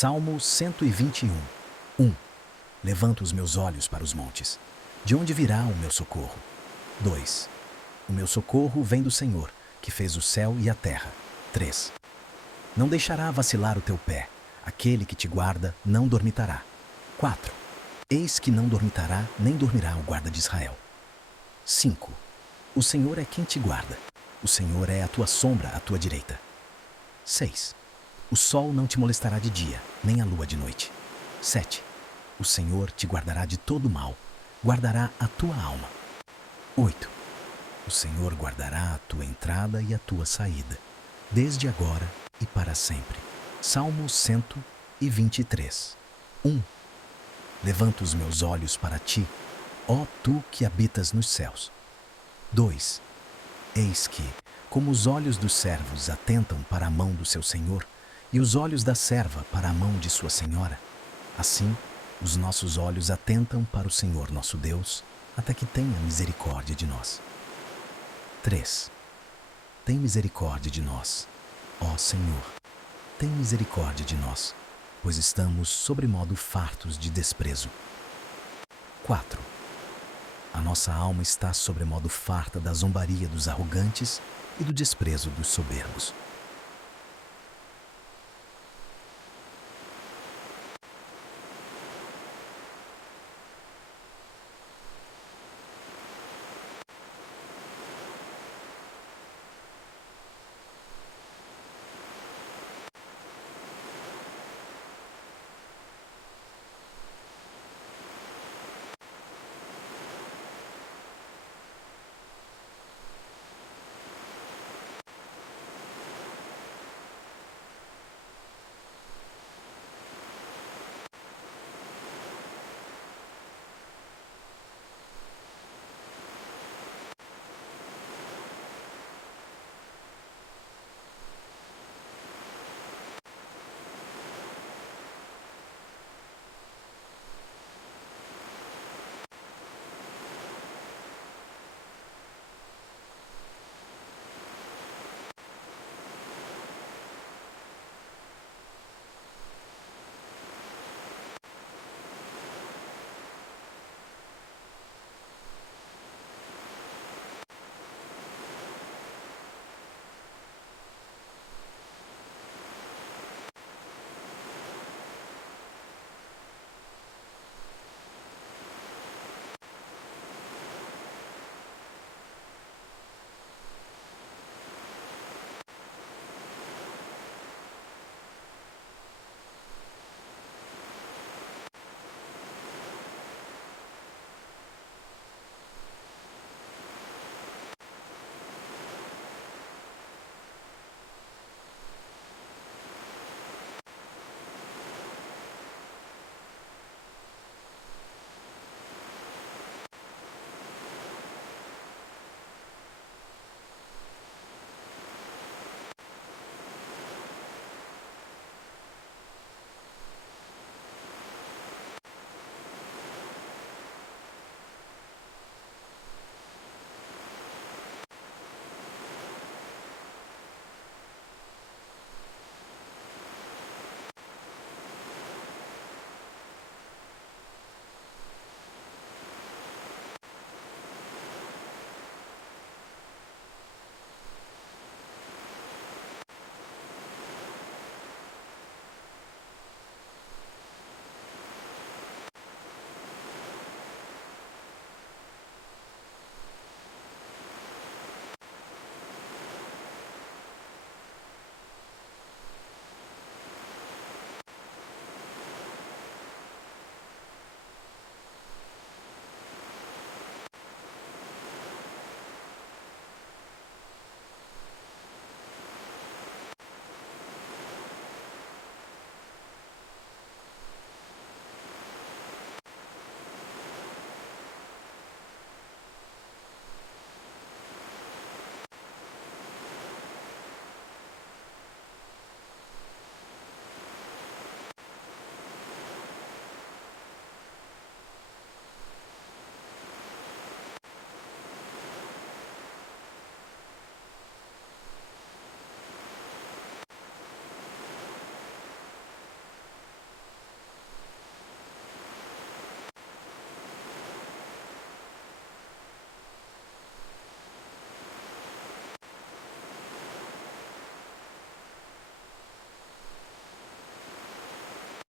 Salmo 121. 1. Levanto os meus olhos para os montes. De onde virá o meu socorro? 2. O meu socorro vem do Senhor, que fez o céu e a terra. 3. Não deixará vacilar o teu pé. Aquele que te guarda não dormitará. 4. Eis que não dormitará, nem dormirá o guarda de Israel. 5. O Senhor é quem te guarda. O Senhor é a tua sombra à tua direita. 6. O sol não te molestará de dia, nem a lua de noite. 7. O Senhor te guardará de todo mal, guardará a tua alma. 8. O Senhor guardará a tua entrada e a tua saída, desde agora e para sempre. Salmo 123. 1. Levanto os meus olhos para ti, ó tu que habitas nos céus. 2. Eis que, como os olhos dos servos atentam para a mão do seu senhor, e os olhos da serva para a mão de sua senhora, assim os nossos olhos atentam para o Senhor nosso Deus, até que tenha misericórdia de nós. 3. Tem misericórdia de nós, ó Senhor, tem misericórdia de nós, pois estamos sobremodo fartos de desprezo. 4. A nossa alma está sobremodo farta da zombaria dos arrogantes e do desprezo dos soberbos.